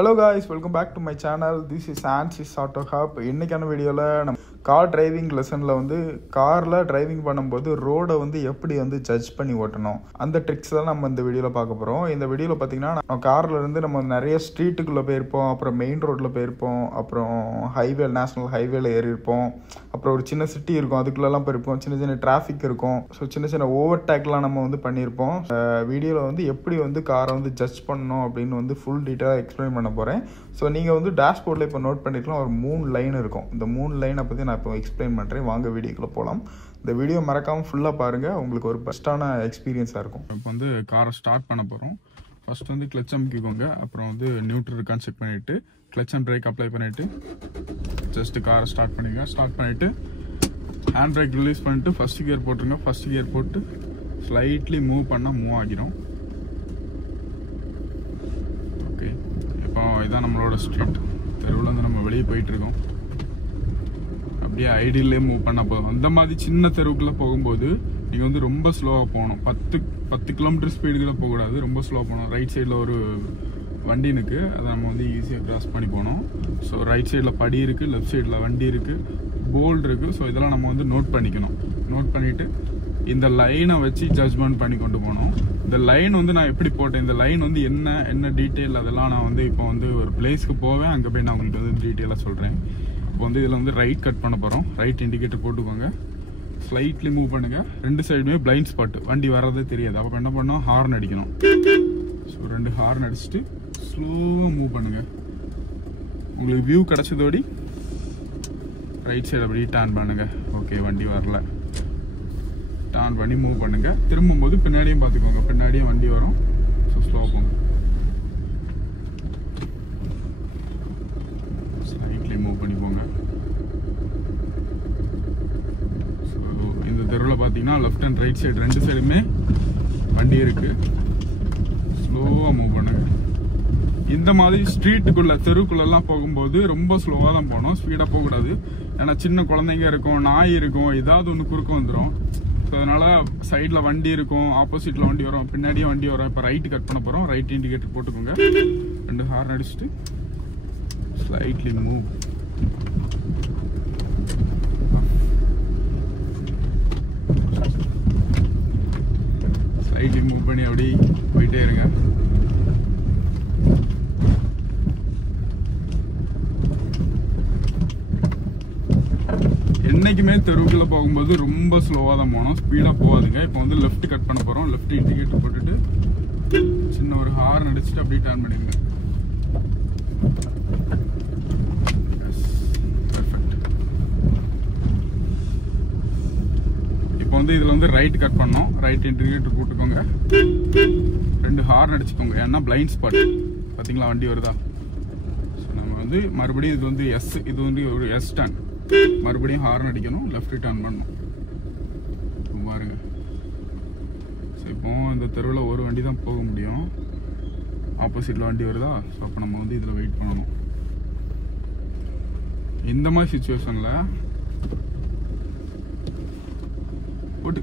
Hello guys, welcome back to my channel. This is Ansys Auto Hub. இன்னைக்கான வீடியோல நம்ம car driving லெசன்ல கார்ல driving பண்ணும்போது ரோட எப்படி ஜட்ஜ் பண்ணி ஓட்டணும் அந்த ட்ரிக்ஸ் தான் நம்ம இந்த வீடியோல பார்க்க போறோம். இந்த வீடியோல பாத்தீங்கன்னா நம்ம கார்ல இருந்து நம்ம நிறைய ஸ்ட்ரீட்டுக்குள்ள போயிருப்போம், அப்புறம் மெயின் ரோட்ல போயிருப்போம், அப்புறம் ஹைவே நேஷனல் ஹைவேல ஏறி இருப்போம், அப்புறம் ஒரு சின்ன சிட்டி இருக்கும் அதுக்குள்ளெல்லாம் போயிருப்போம், சின்ன சின்ன டிராஃபிக் இருக்கும், ஸோ சின்ன சின்ன ஓவர் டேக்லாம் நம்ம பண்ணியிருப்போம். வீடியோவில் எப்படி காரை ஜட்ஜ் பண்ணணும் அப்படின்னு ஃபுல் டீட்டெயிலாக எக்ஸ்பிளைன் பண்ண போகிறேன். ஸோ நீங்கள் டேஷ்போர்டில் இப்போ நோட் பண்ணிக்கலாம், ஒரு 3 லைன் இருக்கும். இந்த 3 லைனை பற்றி நான் இப்போ எக்ஸ்பிளைன் பண்ணுறேன். வாங்க வீடியோக்குள்ளே போகலாம். இந்த வீடியோ மறக்காமல் ஃபுல்லாக பாருங்கள், உங்களுக்கு ஒரு பெஸ்ட்டான எக்ஸ்பீரியன்ஸாக இருக்கும். இப்போ காரை ஸ்டார்ட் பண்ண போகிறோம். ஃபர்ஸ்ட் கிளச் அமுக்கிக்கோங்க, அப்புறம் நியூட்ரல் இருக்கான்னு செக் பண்ணிவிட்டு கிளச் அண்ட் பிரேக் அப்ளை பண்ணிவிட்டு ஜஸ்ட் காரை ஸ்டார்ட் பண்ணிக்கோங்க. ஸ்டார்ட் பண்ணிவிட்டு ஹேண்ட் பிரேக் ரிலீஸ் பண்ணிவிட்டு ஃபஸ்ட் கியர் போட்டுருங்க. ஃபஸ்ட் கியர் போட்டு ஸ்லைட்லி மூவ் பண்ணால் மூவ் ஆகிரும். ஓகே, இப்போ இதான் நம்மளோட ஸ்ட்ரீட். தெருவில் நம்ம வெளியே போயிட்டுருக்கோம். அப்படியே ஐடியிலே மூவ் பண்ண போதும். அந்த மாதிரி சின்ன தெருவுக்குள்ளே போகும்போது நீங்கள் ரொம்ப ஸ்லோவாக போகணும். 10 கிலோமீட்டர் ஸ்பீடுக்குள்ளே போகக்கூடாது, ரொம்ப ஸ்லோவாக போகணும். ரைட் சைடில் ஒரு வண்டி இருக்குது, அதை நம்ம ஈஸியாக கிராஸ் பண்ணி போகணும். ஸோ ரைட் சைடில் படி இருக்குது, லெஃப்ட் சைடில் வண்டி இருக்குது, போல்டு இருக்குது. ஸோ இதெல்லாம் நம்ம நோட் பண்ணிக்கணும். நோட் பண்ணிவிட்டு இந்த லைனை வச்சு ஜட்ஜ்மெண்ட் பண்ணி கொண்டு போகணும். இந்த லைன் நான் எப்படி போட்டேன், இந்த லைன் என்ன டீட்டெயில், அதெல்லாம் நான் இப்போ ஒரு பிளேஸ்க்கு போவேன், அங்கே போய் நான் உங்களுக்கு டீட்டெயிலாக சொல்கிறேன். இப்போ இதில் ரைட் கட் பண்ண போகிறோம். ரைட் இண்டிகேட்டர் போட்டுக்கோங்க, ஸ்லைட்லி மூவ் பண்ணுங்கள். 2 சைடுமே பிளைண்ட் ஸ்பாட், வண்டி வர்றதே தெரியாது. அப்போ என்ன பண்ணோம், ஹார்ன் அடிக்கணும். ஸோ 2 ஹார்ன் அடிச்சுட்டு ஸ்லோவாக மூவ் பண்ணுங்கள். உங்களுக்கு வியூ கிடச்சதோடி ரைட் சைடு அப்படியே டர்ன் பண்ணுங்கள். ஓகே, வண்டி வரல, டர்ன் பண்ணி மூவ் பண்ணுங்கள். திரும்பும்போது பின்னாடியும் பார்த்துக்கோங்க, பின்னாடியும் வண்டி வரும். ஸோ ஸ்லோவாக போங்க, ஸ்லைட்லி மூவ் பண்ணி போங்க. ஸோ இந்த தெருவில் பார்த்தீங்கன்னா லெஃப்ட் அண்ட் ரைட் சைடு 2 சைடுமே வண்டி இருக்குது. ஸ்லோவாக மூவ் பண்ணுங்க. இந்த மாதிரி ஸ்ட்ரீட்டுக்குள்ள தெருக்குள்ளெல்லாம் போகும்போது ரொம்ப ஸ்லோவாக தான் போகணும், ஸ்பீடாக போகக்கூடாது. ஏன்னா சின்ன குழந்தைங்க இருக்கும், நாய் இருக்கும், ஏதாவது ஒன்று குறுக்க வந்துடும். ஸோ அதனால சைடில் வண்டி இருக்கும், ஆப்போசிட்டில் வண்டி வரும், பின்னாடியே வண்டி வரும். இப்போ ரைட்டு கட் பண்ண போகிறோம். ரைட் இண்டிகேட்டர் போட்டுக்கோங்க. 2 ஹார்ன் அடிச்சுட்டு ஸ்லைட்லி மூவ். ஸ்லைட்லி மூவ் பண்ணி அப்படி போயிட்டே இருங்க. என்னைக்குமே தெருவுக்குள்ள போகும்போது ரொம்ப ஸ்லோவாக தான் போகணும், ஸ்பீடாக போகாதுங்க. இப்போ லெஃப்ட் கட் பண்ண போகிறோம். லெஃப்ட் இண்டிகேட்டர் போட்டுட்டு சின்ன ஒரு ஹார்ன் அடிச்சுட்டு அப்படியே டர்ன் பண்ணிடுங்க. இப்போ இதில் ரைட் கட் பண்ணோம். ரைட் இண்டிகேட்டர் போட்டுக்கோங்க, 2 ஹார்ன் அடிச்சுக்கோங்க. ஏன்னா பிளைண்ட் ஸ்பாட் பார்த்தீங்களா, வண்டி வருதா. ஸோ நம்ம மறுபடியும் இது எஸ், இது ஒரு எஸ் டர்ன். மறுபடியும் ஹார்ன் அடிக்கணும், லெஃப்ட் டர்ன் பண்ணணும். பாருங்க. ஸோ இப்போ இந்த தெருவில் ஒரு வண்டி தான் போக முடியும், ஆப்போசிட்டில் வண்டி வருதா. ஸோ அப்போ நம்ம இதில் வெயிட் பண்ணணும். இந்த மாதிரி சுச்சுவேஷனில் போட்டு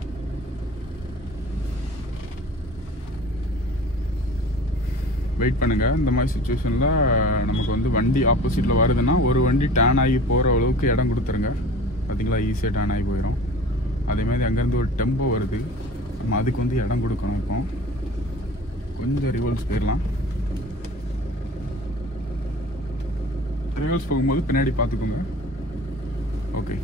வெயிட் பண்ணுங்க. இந்த மாதிரி சுச்சுவேஷனில் நமக்கு வண்டி ஆப்போசிட்டில் வருதுன்னா ஒரு வண்டி டேன் ஆகி போகிற அளவுக்கு இடம் கொடுத்துருங்க. பார்த்தீங்களா, ஈஸியாக டேன் ஆகி போயிடும். அதே மாதிரி அங்கேருந்து ஒரு டெம்போ வருது, நம்ம அதுக்கு இடம் கொடுக்கணும். இப்போ கொஞ்சம் ரிவல்ஸ் போயிடலாம். ரிவல்ஸ் போகும்போது பின்னாடி பார்த்துக்கோங்க. ஓகே,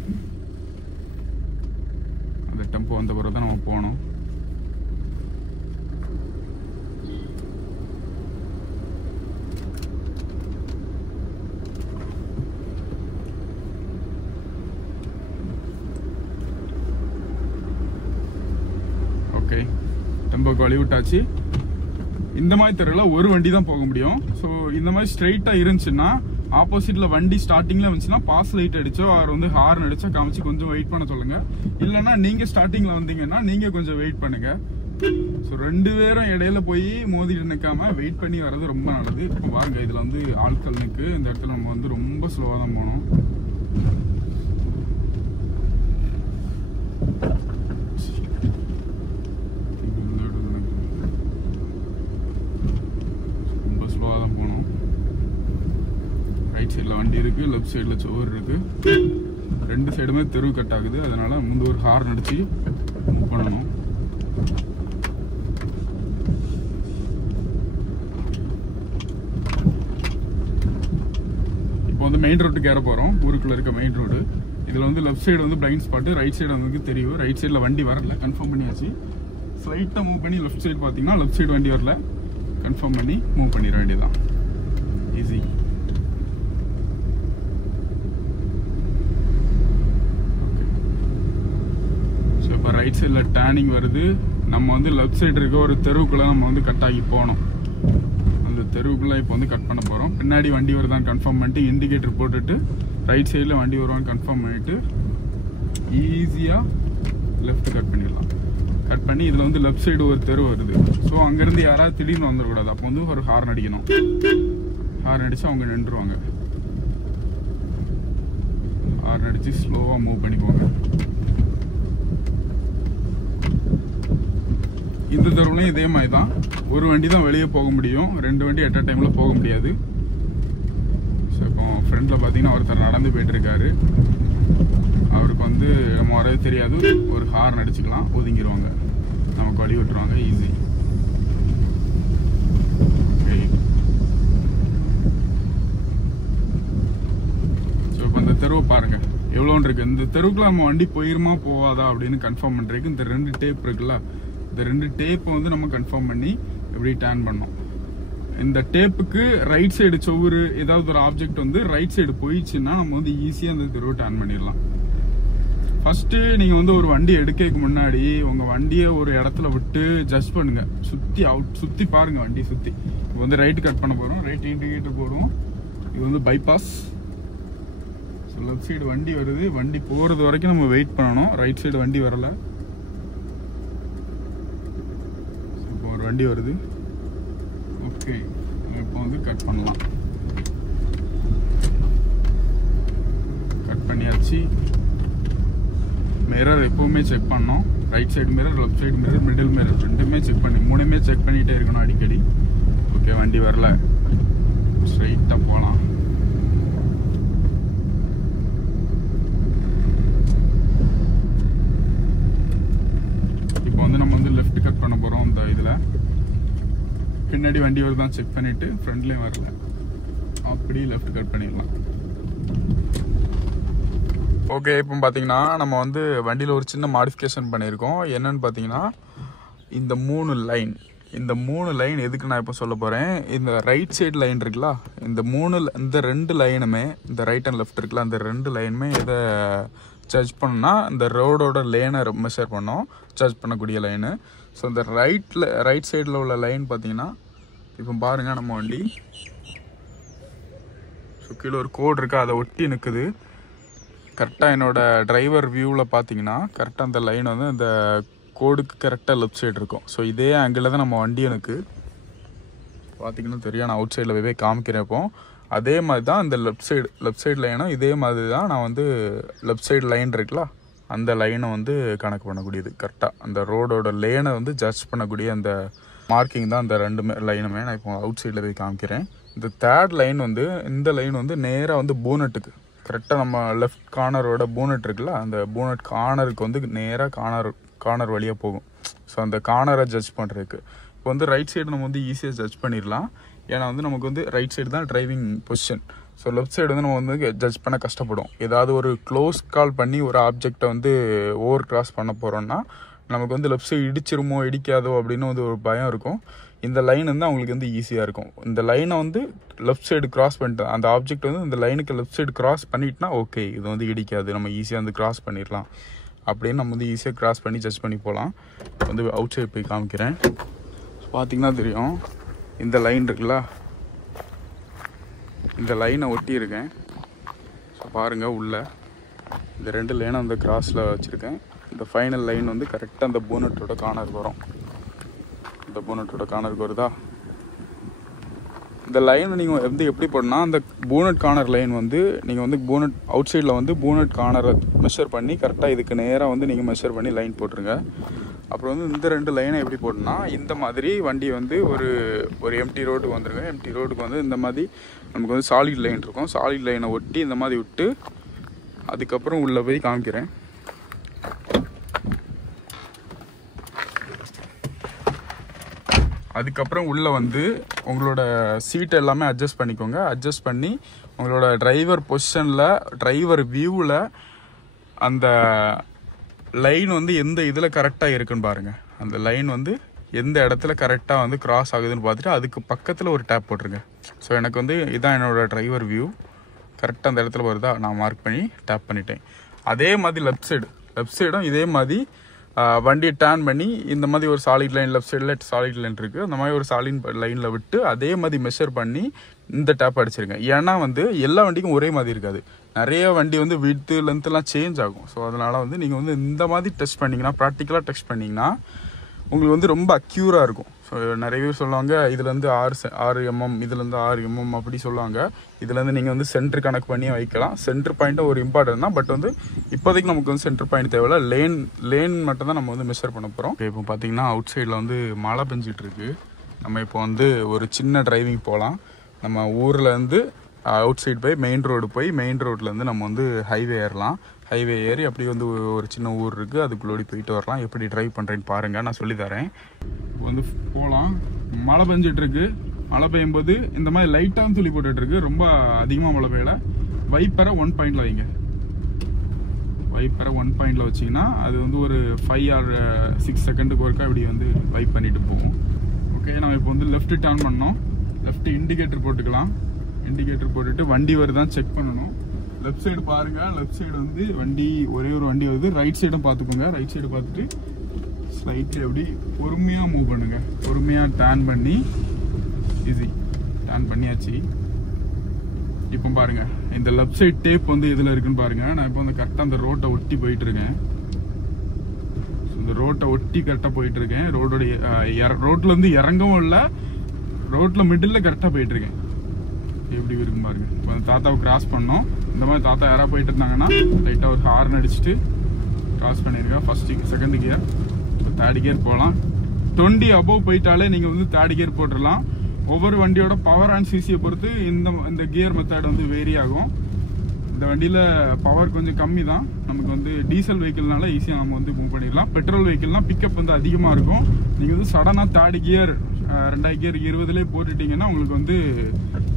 அந்த டெம்போ வந்த பிறகு தான் நம்ம போகணும். டெம்போக்கு வழி விட்டாச்சு. இந்த மாதிரி தெருவில் ஒரு வண்டி தான் போக முடியும். ஸோ இந்த மாதிரி ஸ்ட்ரைட்டாக இருந்துச்சுன்னா, ஆப்போசிட்டில் வண்டி ஸ்டார்டிங்கில் வந்துச்சுன்னா பாஸ் லைட் அடிச்சோ அவர் ஹார்ன் அடிச்சோ காமிச்சு கொஞ்சம் வெயிட் பண்ண சொல்லுங்க. இல்லைன்னா நீங்கள் ஸ்டார்டிங்கில் வந்தீங்கன்னா நீங்கள் கொஞ்சம் வெயிட் பண்ணுங்க. ஸோ 2 பேரும் இடையில போய் மோதிட்டு நிற்காம வெயிட் பண்ணி வர்றது ரொம்ப நல்லது. இப்போ வாங்க, இதில் ஆட்கள் நிற்கு. இந்த இடத்துல நம்ம ரொம்ப ஸ்லோவாக தான் போகணும். ரைட் சைடில் வண்டி இருக்குது, லெஃப்ட் சைடில் சுவர் இருக்குது. ரெண்டு சைடுமே தெரு கட் ஆகுது. அதனால் முந்தி ஒரு ஹார்ன் அடித்து மூவ் பண்ணணும். இப்போ வந்து மெயின் ரோட்டுக்கு ஏற போகிறோம். ஊருக்குள்ளே இருக்க மெயின் ரோடு. இதில் வந்து லெஃப்ட் சைடு வந்து பிளைண்ட் ஸ்பாட்டு, ரைட் சைடு வந்து தெரியும். ரைட் சைடில் வண்டி வரல, கன்ஃபார்ம் பண்ணியாச்சு. ஸ்லைட்டாக மூவ் பண்ணி லெஃப்ட் சைடு பார்த்தீங்கன்னா லெஃப்ட் சைடு வண்டி வரல, கன்ஃபார்ம் பண்ணி மூவ் பண்ணிட வேண்டியதான். ஈஸி. ஸோ இப்போ ரைட் சைடில் டேர்னிங் வருது. நம்ம வந்து லெஃப்ட் சைடு இருக்க ஒரு தெருவுக்குள்ளே நம்ம வந்து கட் ஆகி போகணும். அந்த தெருவுக்குள்ளே இப்போ வந்து கட் பண்ண போகிறோம். பின்னாடி வண்டி வருதான்னு கன்ஃபார்ம் பண்ணிட்டு இண்டிகேட்டர் போட்டுட்டு ரைட் சைடில் வண்டி வருவான்னு கன்ஃபார்ம் பண்ணிவிட்டு ஈஸியாக லெஃப்ட் கட் பண்ணிடலாம். கட் பண்ணி இதில் வந்து லெஃப்ட் சைடு ஒரு தெரு வருது. ஸோ அங்கேருந்து யாராவது திடீர்னு வந்துடக்கூடாது. அப்போ வந்து ஒரு ஹார்ன் அடிக்கணும். ஹார்ன் அடித்து அவங்க நின்றுவாங்க. ஹார்ன் அடித்து ஸ்லோவாக மூவ் பண்ணிக்கோங்க. இந்த தெருவுலையும் இதே மாதிரி தான். ஒரு வண்டி தான் வெளியே போக முடியும், ரெண்டு வண்டி அட் அ டைமில் போக முடியாது. ஸோ இப்போ ஃப்ரெண்டில் பார்த்தீங்கன்னா ஒருத்தர் நடந்து போயிட்டுருக்காரு. அவருக்கு வந்து நம்ம வரவே தெரியாது. ஒரு ஹார்ன் அடிச்சுக்கலாம், ஒதுங்கிடுவாங்க, நமக்கு வழி விட்டுருவாங்க. ஈஸி. ஸோ இப்போ இந்த தெருவை பாருங்க எவ்வளோன்னு இருக்கு. இந்த தெருவுக்குள்ள நம்ம வண்டி போயிருமா போவாதா அப்படின்னு கன்ஃபார்ம் பண்ணுறதுக்கு இந்த ரெண்டு டேப் இருக்குல்ல, இந்த ரெண்டு டேப்பை வந்து நம்ம கன்ஃபார்ம் பண்ணி எப்படி டேர்ன் பண்ணோம். இந்த டேப்புக்கு ரைட் சைடு சுவரு ஏதாவது ஒரு ஆப்ஜெக்ட் வந்து ரைட் சைடு போயிடுச்சுன்னா நம்ம வந்து ஈஸியாக அந்த தெருவை டேர்ன் பண்ணிடலாம். ஃபர்ஸ்ட் நீங்க வந்து ஒரு வண்டி எடுக்கிறதுக்கு முன்னாடி உங்க வண்டியை ஒரு இடத்துல விட்டு ஜட்ஜ் பண்ணுங்க. சுத்தி பாருங்க, வண்டி சுத்தி. இப்போ வந்து ரைட் கட் பண்ண போறோம், ரைட் இண்டிகேட்டர் போடுவோம். இது வந்து பைபாஸ். ஸோ லெஃப்ட் சைடு வண்டி வருது, வண்டி போறது வரைக்கும் நம்ம வெயிட் பண்ணணும். ரைட் சைடு வண்டி வரல. இப்போ ஒரு வண்டி வருது. ஓகே, இப்போ வந்து கட் பண்ணலாம். கட் பண்ணியாச்சு. மிரர் எப்பவுமே செக் பண்ணோம். Right side mirror, left side mirror, middle mirror ரெண்டுமே செக் பண்ணி மூணுமே செக் பண்ணிட்டே இருக்கணும் அடிக்கடி. ஓகே, வண்டி வரல, ஸ்ட்ரைட்டாக போகலாம். இப்போ வந்து நம்ம வந்து லெஃப்ட் கட் பண்ண போகிறோம். இந்த இதில் பின்னாடி வண்டி வருதான் செக் பண்ணிவிட்டு ஃப்ரண்ட்லேயும் வரல, அப்படி லெஃப்ட் கட் பண்ணிடலாம். ஓகே, இப்போ பார்த்தீங்கன்னா நம்ம வந்து வண்டியில் ஒரு சின்ன மாடிஃபிகேஷன் பண்ணியிருக்கோம். என்னன்னு பார்த்தீங்கன்னா இந்த மூணு லைன் எதுக்கு நான் இப்போ சொல்ல போகிறேன். இந்த ரைட் சைடு லைன் இருக்குல்ல, இந்த ரெண்டு லைனுமே, இந்த ரைட் அண்ட் லெஃப்ட் இருக்குல்ல, அந்த ரெண்டு லைனுமே எதை ஜட்ஜ் பண்ணோம்னா இந்த ரோடோட லேனை மெஷர் பண்ணோம், ஜட்ஜ் பண்ணக்கூடிய லைனு. ஸோ இந்த ரைட் சைடில் உள்ள லைன் பார்த்தீங்கன்னா இப்போ பாருங்கள், நம்ம வண்டி ஸோ கீழே ஒரு கோடு இருக்குது, அதை ஒட்டி நிற்குது. கரெக்டாக என்னோடய டிரைவர் வியூவில் பார்த்தீங்கன்னா கரெக்டாக அந்த லைன் வந்து அந்த கோடுக்கு கரெக்டாக லெஃப்ட் சைடு இருக்கும். ஸோ இதே ஆங்கிளில் தான் நம்ம வண்டி எனக்கு பார்த்தீங்கன்னா தெரியும். நான் அவுட் சைடில் போய் காமிக்கிறேன். இப்போ அதே மாதிரி தான் இந்த லெஃப்ட் சைடு லைனும் இதே மாதிரி தான். நான் வந்து லெஃப்ட் சைடு லைன் இருக்குல்ல, அந்த லைனை வந்து கணக்கு பண்ணக்கூடியது. கரெக்டாக அந்த ரோடோட லேனை வந்து ஜட்ஜ் பண்ணக்கூடிய அந்த மார்க்கிங் தான் அந்த ரெண்டுமே லைனுமே. நான் இப்போ அவுட் சைடில் போய் காமிக்கிறேன். இந்த தேர்ட் லைன் வந்து, இந்த லைன் வந்து நேராக வந்து போனட்டுக்கு கரெக்டாக நம்ம லெஃப்ட் கார்னரோட போனட் இருக்குல்ல, அந்த போனட் கார்னருக்கு வந்து நேராக கார்னர் வழியாக போகும். ஸோ அந்த கார்னரை ஜட்ஜ் பண்ணுறதுக்கு இப்போ வந்து ரைட் சைடு நம்ம வந்து ஈஸியாக ஜட்ஜ் பண்ணிடலாம். ஏன்னா வந்து நமக்கு வந்து ரைட் சைடு தான் driving position. So left side வந்து நம்ம வந்து ஜட்ஜ் பண்ண கஷ்டப்படும். ஏதாவது ஒரு க்ளோஸ் கால் பண்ணி ஒரு ஆப்ஜெக்டை வந்து ஓவர் கிராஸ் பண்ண போகிறோன்னா நமக்கு வந்து லெஃப்ட் சைடு இடிச்சிருமோ இடிக்காதோ அப்படின்னு வந்து ஒரு பயம் இருக்கும். இந்த லைன் வந்து அவங்களுக்கு வந்து ஈஸியாக இருக்கும். இந்த லைனை வந்து லெஃப்ட் சைடு கிராஸ் பண்ணிட்டு அந்த ஆப்ஜெக்ட் வந்து இந்த லைனுக்கு லெஃப்ட் சைடு கிராஸ் பண்ணிட்டுனா ஓகே, இது வந்து இடிக்காது, நம்ம ஈஸியாக வந்து கிராஸ் பண்ணிடலாம் அப்படின்னு நம்ம வந்து ஈஸியாக கிராஸ் பண்ணி ஜட்ஜ் பண்ணி போகலாம். வந்து அவுட் சைடு போய் காமிக்கிறேன். பார்த்தீங்கன்னா தெரியும், இந்த லைன் இருக்குல்ல, இந்த லைனை ஒட்டி இருக்கேன். ஸோ பாருங்கள், உள்ள இந்த ரெண்டு லைனை அந்த கிராஸில் வச்சுருக்கேன். இந்த ஃபைனல் லைன் வந்து கரெக்டாக அந்த போனட்டோட கார்னருக்கு வரும். இந்த போனட்டோட கார்னருக்கு வருதா? இந்த லைனை நீங்கள் வந்து எப்படி போடணும்னா, அந்த போனட் கார்னர் லைன் வந்து நீங்கள் வந்து போனட் அவுட் சைடில் வந்து போனட் கார்னரை மெஷர் பண்ணி கரெக்டாக இதுக்கு நேராக வந்து நீங்கள் மெஷர் பண்ணி லைன் போட்டுருங்க. அப்புறம் வந்து இந்த 2 லைனை எப்படி போடணும்னா, இந்த மாதிரி வண்டி வந்து ஒரு எம்டி ரோடுக்கு வந்துருங்க. எம்டி ரோடுக்கு வந்து இந்த மாதிரி நமக்கு வந்து சாலிட் லைன் இருக்கும். சாலிட் லைனை ஒட்டி இந்த மாதிரி விட்டு அதுக்கப்புறம் உள்ளே போய் காமிக்கிறேன். அதுக்கப்புறம் உள்ளே வந்து உங்களோட சீட்டை எல்லாமே அட்ஜஸ்ட் பண்ணிக்கோங்க. அட்ஜஸ்ட் பண்ணி உங்களோட டிரைவர் பொசிஷனில், டிரைவர் வியூவில் அந்த லைன் வந்து எந்த இதில் கரெக்டாக இருக்குன்னு பாருங்கள். அந்த லைன் வந்து எந்த இடத்துல கரெக்டாக வந்து கிராஸ் ஆகுதுன்னு பார்த்துட்டு அதுக்கு பக்கத்தில் ஒரு டேப் போட்டுருங்க. ஸோ எனக்கு வந்து இதான் என்னோடய டிரைவர் வியூ. கரெக்டாக அந்த இடத்துல வருதா, நான் மார்க் பண்ணி டேப் பண்ணிட்டேன். அதே மாதிரி லெஃப்ட் சைடும் இதே மாதிரி வண்டியை டர்ன் பண்ணி இந்த மாதிரி ஒரு சாலிட் லைன், லெஃப்ட் சைடில் சாலிட் லைன் இருக்குது, அந்த மாதிரி ஒரு சாலிட் லைனில் விட்டு அதே மாதிரி மெஷர் பண்ணி இந்த டேப் அடிச்சிருங்க. ஏன்னா வந்து எல்லா வண்டிக்கும் ஒரே மாதிரி இருக்காது. நிறைய வண்டி வந்து விட்த்து லென்த்லாம் சேஞ்ச் ஆகும். ஸோ அதனால் வந்து நீங்கள் வந்து இந்த மாதிரி டெஸ்ட் பண்ணிங்கன்னா, ப்ராக்டிக்கலாக டெஸ்ட் பண்ணிங்கன்னா உங்களுக்கு வந்து ரொம்ப அக்யூராக இருக்கும். ஸோ நிறைய பேர் சொல்லுவாங்க இதுலேருந்து 6 mm, இதுலேருந்து 6 mm அப்படி சொல்லுவாங்க. இதுலேருந்து நீங்கள் வந்து சென்டர் கணக்கு பண்ணி வைக்கலாம். சென்டர் பாயிண்ட்டும் ஒரு இம்பார்ட்டன் தான். பட் வந்து இப்போதைக்கு நமக்கு வந்து சென்டர் பாயிண்ட் தேவையில்ல. லேன் மட்டும் தான் நம்ம வந்து மெஷர் பண்ண போகிறோம். இப்போ பார்த்தீங்கன்னா அவுட் சைடில் வந்து மழை பெஞ்சிட்டு இருக்கு. நம்ம இப்போ வந்து ஒரு சின்ன டிரைவிங் போகலாம். நம்ம ஊர்லேருந்து அவுட் சைடு போய் மெயின் ரோடு போய் மெயின் ரோட்லேருந்து நம்ம வந்து ஹைவே ஏறலாம். ஹைவே ஏறி அப்படி வந்து ஒரு சின்ன ஊர் இருக்குது, அதுக்குள்ளோடி போயிட்டு வரலாம். எப்படி ட்ரைவ் பண்ணுறேன்னு பாருங்கள், நான் சொல்லித்தரேன். இப்போ வந்து போகலாம். மழை பெஞ்சிட்ருக்கு. மழை பெய்யும்போது இந்த மாதிரி லைட்டாக சொல்லி போட்டுட்ருக்கு. ரொம்ப அதிகமாக மழை பெய்யலை. வைப்பரை 1 பாயிண்டில் வைங்க. வைப்பரை 1 பாயிண்டில் வச்சிங்கன்னா அது வந்து ஒரு 5 or 6 செகண்டுக்கு ஒருக்கா இப்படி வந்து வைப் பண்ணிட்டு போகும். ஓகே, நம்ம இப்போ வந்து லெஃப்ட் டர்ன் பண்ணோம். லெஃப்ட் இண்டிகேட்டர் போட்டுக்கலாம். இண்டிகேட்டர் போட்டுட்டு வண்டி வருதான் செக் பண்ணணும். லெஃப்ட் சைடு பாருங்க. லெஃப்ட் சைடு வந்து வண்டி ஒரே ஒரு வண்டி வருது. ரைட் சைடும் பார்த்துக்கோங்க. ரைட் சைடு பார்த்துட்டு ஸ்லைட்லி எப்படி பொறுமையாக மூவ் பண்ணுங்க. பொறுமையாக டர்ன் பண்ணி ஈஸி டர்ன் பண்ணியாச்சு. இப்போ பாருங்க, இந்த லெஃப்ட் சைடு டேப் வந்து எதில் இருக்குன்னு பாருங்க. நான் இப்போ வந்து கரெக்டாக அந்த ரோட்டை ஒட்டி போயிட்டு இருக்கேன். இந்த ரோட்டை ஒட்டி கரெக்டாக போயிட்டு இருக்கேன். ரோட்ல இருந்து இறங்கவும் இல்லை, ரோட்ல மிடில் கரெக்டாக போயிட்டு இருக்கேன். எப்படி இருக்கும் பாருங்க. இப்போ அந்த தாத்தாவை கிராஸ் பண்ணோம். இந்த மாதிரி தாத்தா யாராவது போயிட்டு இருந்தாங்கன்னா லைட்டாக ஒரு ஹார்ன் அடிச்சுட்டு கிராஸ் பண்ணியிருக்கேன். First second gear, third gear போகலாம். 20 above போயிட்டாலே நீங்கள் வந்து தேர்ட் கியர் போட்டுடலாம். ஒவ்வொரு வண்டியோட பவர் அண்ட் சிசியை பொறுத்து இந்த கியர் மெத்தட் வந்து வேரி ஆகும். இந்த வண்டியில் பவர் கொஞ்சம் கம்மி தான். நமக்கு வந்து டீசல் வெஹிக்கிள்னால ஈஸியாக நம்ம வந்து மூவ் பண்ணிடலாம். பெட்ரோல் வெஹிக்கிள்னால் பிக்கப் வந்து அதிகமாக இருக்கும். நீங்கள் வந்து சடனாக தேர்ட் கியர் 2 கியர் 20லே போட்டுட்டிங்கன்னா உங்களுக்கு வந்து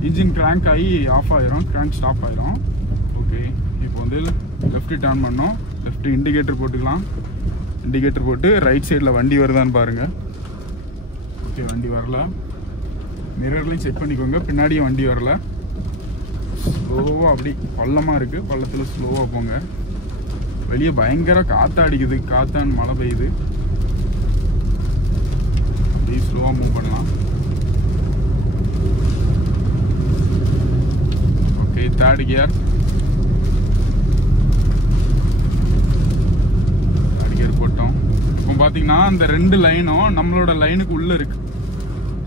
இன்ஜின் கிராங்க் ஆகி ஆஃப் ஆயிரும், கிராங்க் ஸ்டாப் ஆயிரும். ஓகே, இப்போ வந்து லெஃப்ட் டர்ன் பண்ணோம். லெஃப்ட் இண்டிகேட்டர் போட்டுக்கலாம். இண்டிகேட்டர் போட்டு ரைட் சைடில் வண்டி வருதான்னு பாருங்கள். ஓகே, வண்டி வரல. மிரர்லையும் செக் பண்ணிக்கோங்க, பின்னாடியும் வண்டி வரல. ஸ்லோவாக அப்படி பள்ளமாக இருக்குது, பள்ளத்தில் ஸ்லோவாக போங்க. வெளியே பயங்கர காற்று அடிக்குது, காற்றான்னு மழை பெய்யுது. அப்படியே ஸ்லோவாக மூவ் பண்ணலாம். ஓகே, தேர்ட் கியர் போட்டோம். இப்போ பார்த்தீங்கன்னா இந்த 2 லைனும் நம்மளோட லைனுக்கு உள்ளே இருக்குது.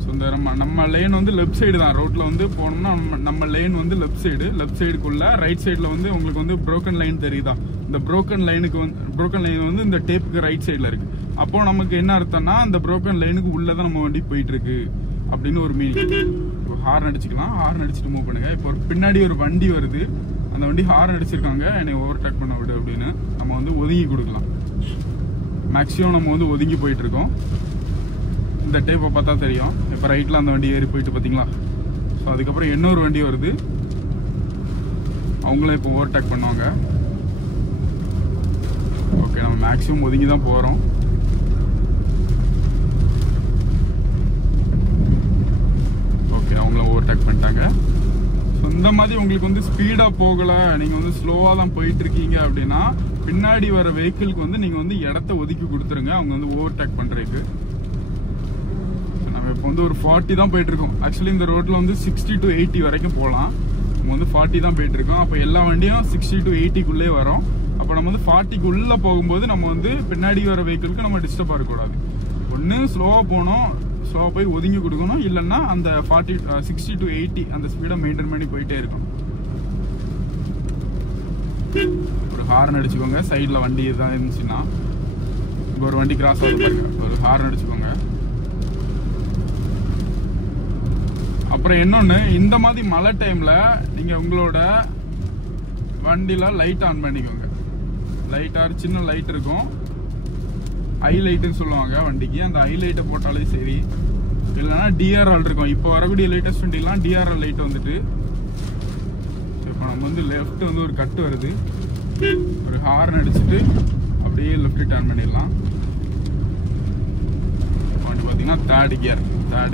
ஸோ இந்த நம்ம லைன் வந்து லெஃப்ட் சைடு தான். ரோட்டில் வந்து போனோம்னா நம்ம லைன் வந்து லெஃப்ட் சைடுக்குள்ள. ரைட் சைடில் வந்து உங்களுக்கு வந்து ப்ரோக்கன் லைன் தெரியுதா? இந்த ப்ரோக்கன் லைன் வந்து இந்த டேப்புக்கு ரைட் சைடில் இருக்குது. அப்போ நமக்கு என்ன அர்த்தம்னா அந்த ப்ரோக்கன் லைனுக்கு உள்ளே தான் நம்ம வண்டி போயிட்டு இருக்கு அப்படின்னு ஒரு மீனிங். ஹார்ன் அடிச்சுக்கலாம். ஹார்ன் அடிச்சுட்டு மூவ் பண்ணுங்க. இப்போ பின்னாடி ஒரு வண்டி வருது, அந்த வண்டி ஹார்ன் அடிச்சிருக்காங்க, என்னை ஓவர்டேக் பண்ண விடு அப்படின்னு நம்ம வந்து ஒதுங்கி கொடுக்கலாம். மேக்ஸிமம் நம்ம வந்து ஒதுங்கி போயிட்டு இருக்கோம். இந்த டேப்பை பார்த்தா தெரியும். இப்போ ரைட்டில் அந்த வண்டி ஏறி போயிட்டு பார்த்தீங்களா? ஸோ அதுக்கப்புறம் இன்னொரு வண்டி வருது, அவங்களும் இப்போ ஓவர்டேக் பண்ணுவாங்க. ஓகே, நம்ம மேக்ஸிமம் ஒதுங்கி தான் போகிறோம். ஓகே, அவங்களும் ஓவர்டேக் பண்ணிட்டாங்க. ஸோ இந்த மாதிரி உங்களுக்கு வந்து ஸ்பீடாக போகலை, நீங்கள் வந்து ஸ்லோவாக தான் போயிட்டு இருக்கீங்க அப்படின்னா பின்னாடி வர வெஹிக்கிளுக்கு வந்து நீங்கள் வந்து இடத்த ஒதுக்கி கொடுத்துருங்க, அவங்க வந்து ஓவர்டேக் பண்ணுறதுக்கு. நம்ம இப்போ வந்து ஒரு 40 தான் போயிட்டுருக்கோம். ஆக்சுவலி இந்த ரோட்டில் வந்து 60 to 80 வரைக்கும் போகலாம். நம்ம வந்து 40 தான் போயிட்டுருக்கோம். அப்போ எல்லா வண்டியும் 60 to 80க்குள்ளே வரும். அப்போ நம்ம வந்து 40க்குள்ளே போகும்போது நம்ம வந்து பின்னாடி வர வெஹிக்கிளுக்கு நம்ம டிஸ்டர்ப் ஆகக்கூடாது. ஒன்று ஸ்லோவாக போகணும், ஸ்லோவாக போய் ஒதுங்கி கொடுக்கணும், இல்லைன்னா அந்த 60 to 80 அந்த ஸ்பீடை மெயின்டைன் பண்ணி போயிட்டே இருக்கும். ஒரு ஹார்ன் அடிச்சுக்கோங்க சைடில் வண்டி தான் இருந்துச்சுன்னா. இப்போ ஒரு வண்டி கிராஸ் ஆகுது பாருங்க, ஒரு ஹார்ன் அடிச்சுக்கோங்க. அப்புறம் இன்னொன்று, இந்த மாதிரி மழை டைமில் நீங்கள் உங்களோட வண்டியில் லைட் ஆன் பண்ணிக்கோங்க. லைட்டாக சின்ன லைட் இருக்கும், ஐ லைட்டுன்னு சொல்லுவாங்க வண்டிக்கு. அந்த ஐ லைட்டை போட்டாலே சரி, இல்லைன்னா டிஆர்எல் இருக்கும். இப்போ வரக்கூடிய லேட்டஸ்ட் வண்டிலாம் டிஆர்எல் லைட் வந்துட்டு. இப்போ நம்ம வந்து லெஃப்ட் வந்து ஒரு கட்டு வருது, ஒரு ஹார்ன் அடிச்சுட்டு அப்படியே லெஃப்ட் டர்ன் பண்ணிடலாம். வண்டி பார்த்தீங்கன்னா தேர்ட்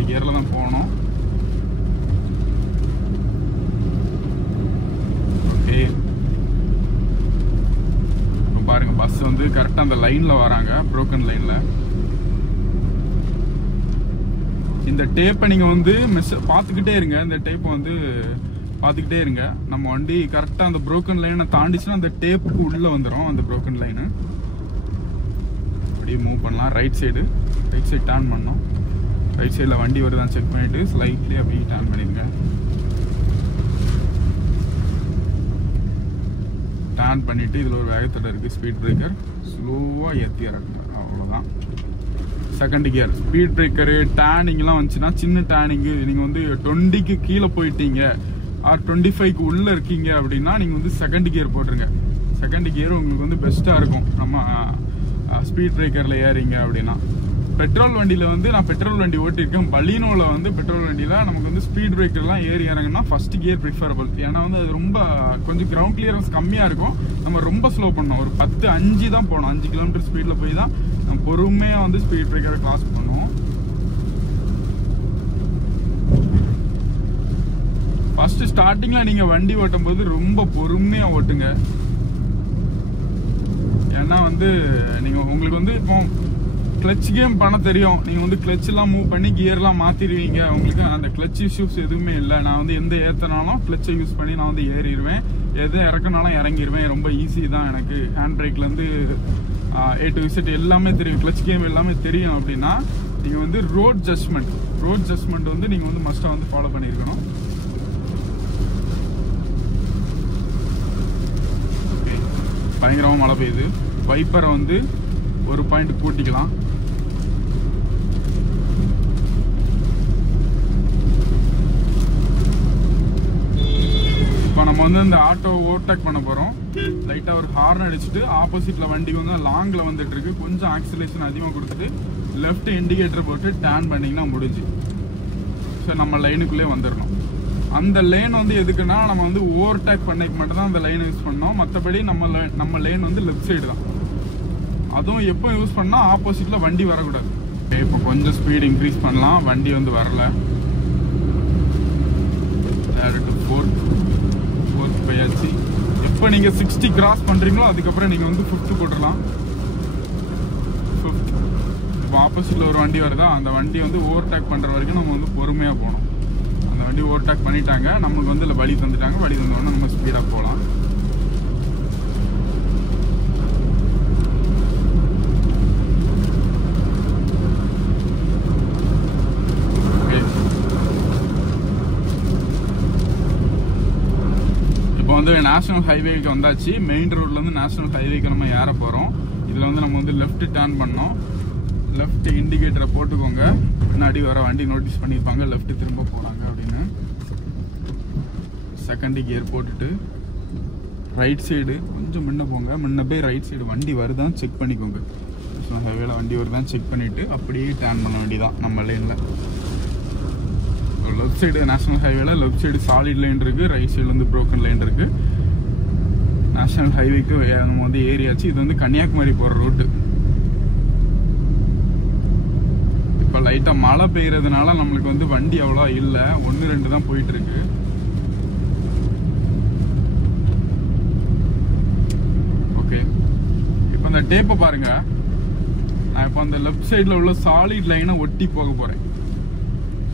கியரில் தான் போகணும். ஓகே, இப்போ பாருங்க பஸ் வந்து கரெக்டாக அந்த லைனில் வராங்க, ப்ரோக்கன் லைனில். இந்த டேப்பை நீங்கள் வந்து பார்த்துக்கிட்டே இருங்க. இந்த டேப்பை வந்து பார்த்துக்கிட்டே இருங்க. நம்ம வண்டி கரெக்டாக அந்த ப்ரோக்கன் லைனை தாண்டிச்சுன்னா அந்த டேப்புக்கு உள்ளே வந்துடும் அந்த ப்ரோக்கன் லைனு. அப்படியே மூவ் பண்ணலாம். ரைட் சைடு டர்ன் பண்ணோம். ரைட் சைடில் வண்டி வருதான் செக் பண்ணிவிட்டு ஸ்லைட்லி அப்படியே டர்ன் பண்ணிடுங்க. டர்ன் பண்ணிவிட்டு இதில் ஒரு வேகத்தில் இருக்குது ஸ்பீட் பிரேக்கர், ஸ்லோவாக ஏற்றி இறக்குங்க. அவ்வளோதான். செகண்ட் கியர் ஸ்பீட் பிரேக்கரு டேனிங்லாம் வந்துச்சுன்னா, சின்ன டேனிங்கு நீங்கள் வந்து 20க்கு கீழே போயிட்டீங்க ஆர் 25க்கு உள்ளே இருக்கீங்க அப்படின்னா நீங்கள் வந்து செகண்ட் கியர் போட்டுருங்க. செகண்ட் கியர் உங்களுக்கு வந்து பெஸ்ட்டாக இருக்கும் நம்ம ஸ்பீட் பிரேக்கரில் ஏறிங்க அப்படின்னா. பெட்ரோல் வண்டியில் வந்து நான் பெட்ரோல் வண்டி ஓட்டியிருக்கேன். பலீனோவில் வந்து பெட்ரோல் வண்டியில் நமக்கு வந்து ஸ்பீட் பிரேக்கர்லாம் ஏறி இறங்குனா ஃபர்ஸ்ட் கியர் ப்ரிஃபரபிள். ஏன்னா வந்து அது ரொம்ப கொஞ்சம் கிரவுண்ட் கிளியரன்ஸ் கம்மியாக இருக்கும். நம்ம ரொம்ப ஸ்லோ பண்ணோம், ஒரு 10-5 தான் போகணும். 5 கிலோமீட்டர் ஸ்பீடில் போய் தான் நம்ம பொறுமையாக வந்து ஸ்பீட் பிரேக்கரை கிராஸ் பண்ணுவோம். ஃபர்ஸ்ட் ஸ்டார்டிங்கில் நீங்கள் வண்டி ஓட்டும் போது ரொம்ப பொறுமையாக ஓட்டுங்க. ஏன்னா வந்து நீங்கள் உங்களுக்கு வந்து இப்போ கிளச் கேம் பண்ண தெரியும். நீங்கள் வந்து கிளச்செல்லாம் மூவ் பண்ணி கியர்லாம் மாற்றிடுவீங்க. உங்களுக்கு அந்த கிளச் இஷ்யூஸ் எதுவுமே இல்லை. நான் வந்து எந்த ஏற்றினாலும் கிளச்சை யூஸ் பண்ணி நான் வந்து ஏறிடுவேன், எது இறக்கினாலும் இறங்கிடுவேன். ரொம்ப ஈஸி தான் எனக்கு. ஹேண்ட் பிரேக்லேருந்து A to Z எல்லாமே தெரியும், கிளச் கேம் எல்லாமே தெரியும். அப்படின்னா நீங்கள் வந்து ரோட் ஜட்ஜ்மெண்ட் வந்து நீங்கள் வந்து மஸ்ட்டாக வந்து ஃபாலோ பண்ணியிருக்கணும். ஓகே, பயங்கரமாக மழை பெய்யுது. வைப்பரை வந்து ஒரு பாயிண்ட் கூட்டிக்கலாம். இப்போ நம்ம வந்து இந்த ஆட்டோ ஓவர்டேக் பண்ண போகிறோம். லைட்டாக ஒரு ஹார்ன் அடிச்சுட்டு ஆப்போசிட்டில் வண்டி வந்து லாங்கில் வந்துட்டு இருக்கு, கொஞ்சம் ஆக்சிலேஷன் அதிகமாக கொடுத்துட்டு லெஃப்ட் இண்டிகேட்டர் போட்டு டர்ன் பண்ணிங்கன்னா முடிஞ்சு. ஸோ நம்ம லைனுக்குள்ளே வந்துடணும். அந்த லைன் வந்து எதுக்குன்னா நம்ம வந்து ஓவர்டேக் பண்ணிக்க மட்டும் தான் அந்த லைனை யூஸ் பண்ணோம். மற்றபடி நம்ம லைன் வந்து லெஃப்ட் சைடு தான். அதுவும் எப்போ யூஸ் பண்ணால் ஆப்போசிட்டில் வண்டி வரக்கூடாது. இப்போ கொஞ்சம் ஸ்பீட் இன்க்ரீஸ் பண்ணலாம். வண்டி வந்து வரல. ஃபோர்த் போயாச்சு. எப்போ நீங்கள் 60 கிராஸ் பண்ணுறீங்களோ அதுக்கப்புறம் நீங்கள் வந்து 5th போட்டுடலாம். 5th. இப்போ ஆப்போசிட்டில் ஒரு வண்டி வருதா, அந்த வண்டி வந்து ஓவர்டேக் பண்ணுற வரைக்கும் நம்ம வந்து பொறுமையாக போகணும். அந்த வண்டி ஓவர்டேக் பண்ணிட்டாங்க, நம்மளுக்கு வந்து இல்லை வழி தந்துட்டாங்க. வழி தந்தோடனே நம்ம ஸ்பீடாக போகலாம். வந்து நேஷனல் ஹைவேக்கு வந்தாச்சு. மெயின் ரோட்லேருந்து நேஷனல் ஹைவேக்கு நம்ம ஏற போகிறோம். இதில் வந்து நம்ம வந்து லெஃப்ட் டர்ன் பண்ணோம். லெஃப்ட் இண்டிகேட்டரை போட்டுக்கோங்க. முன்னாடி வர வண்டி நோட்டீஸ் பண்ணியிருப்பாங்க லெஃப்ட் திரும்ப போகிறாங்க அப்படின்னு. செகண்ட் கியர் போட்டுட்டு ரைட் சைடு கொஞ்சம் முன்ன போங்க. முன்ன போய் ரைட் சைடு வண்டி வருதான்னு செக் பண்ணிக்கோங்க. நேஷனல் ஹைவேல வண்டி வருதான்னு செக் பண்ணிவிட்டு அப்படியே டர்ன் பண்ண வேண்டியதான் நம்ம லேனில். லெஃப்ட் சைடு நேஷனல் ஹைவேல லெஃப்ட் சைடு சாலிட் லைன் இருக்குது, ரைட் சைடில் வந்து ப்ரோக்கன் லைன் இருக்குது. நேஷனல் ஹைவேக்கு நம்ம வந்து ஏரியாச்சு. இது வந்து கன்னியாகுமரி போகிற ரூட்டு. இப்போ லைட்டாக மழை பெய்யறதுனால நம்மளுக்கு வந்து வண்டி அவ்வளோ இல்லை, 1-2 தான் போயிட்டு இருக்கு. ஓகே, இப்போ அந்த டேப்பை பாருங்க. நான் இப்போ அந்த லெஃப்ட் சைடில் உள்ள சாலிட் லைனை ஒட்டி போக போகிறேன்.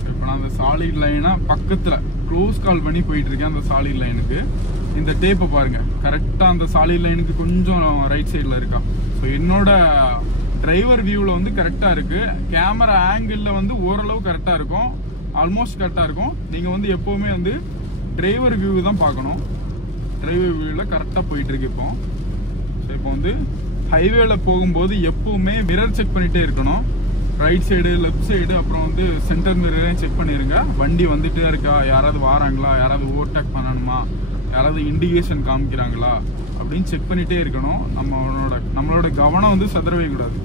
இப்போ நான் அந்த சாலிட் லைனை பக்கத்தில் க்ளோஸ் கால் பண்ணி போயிட்டு இருக்கேன். அந்த சாலிட் லைனுக்கு இந்த டேப்பை பாருங்க. கரெக்டாக அந்த சாலிட் லைனுக்கு கொஞ்சம் ரைட் சைடில் இருக்கா. ஸோ என்னோட டிரைவர் வியூவில் வந்து கரெக்டாக இருக்குது. கேமரா ஆங்கிளில் வந்து ஓரளவு கரெக்டாக இருக்கும், ஆல்மோஸ்ட் கரெக்டாக இருக்கும். நீங்கள் வந்து எப்போவுமே வந்து டிரைவர் வியூ தான் பார்க்கணும். டிரைவர் வியூவில் கரெக்டாக போயிட்டுருக்கு இப்போ. ஸோ இப்போ வந்து ஹைவேல போகும்போது எப்பவுமே மிரர் செக் பண்ணிட்டே இருக்கணும். ரைட் சைடு, லெஃப்ட் சைடு, அப்புறம் வந்து சென்டர் மிரரையும் செக் பண்ணிருங்க. வண்டி வந்துட்டே இருக்கா, யாராவது வாராங்களா, யாராவது ஓவர்டேக் பண்ணணுமா, யாராவது இண்டிகேஷன் காமிக்கிறாங்களா அப்படின்னு செக் பண்ணிட்டே இருக்கணும். நம்மளோட கவனம் வந்து சதறவே கூடாது.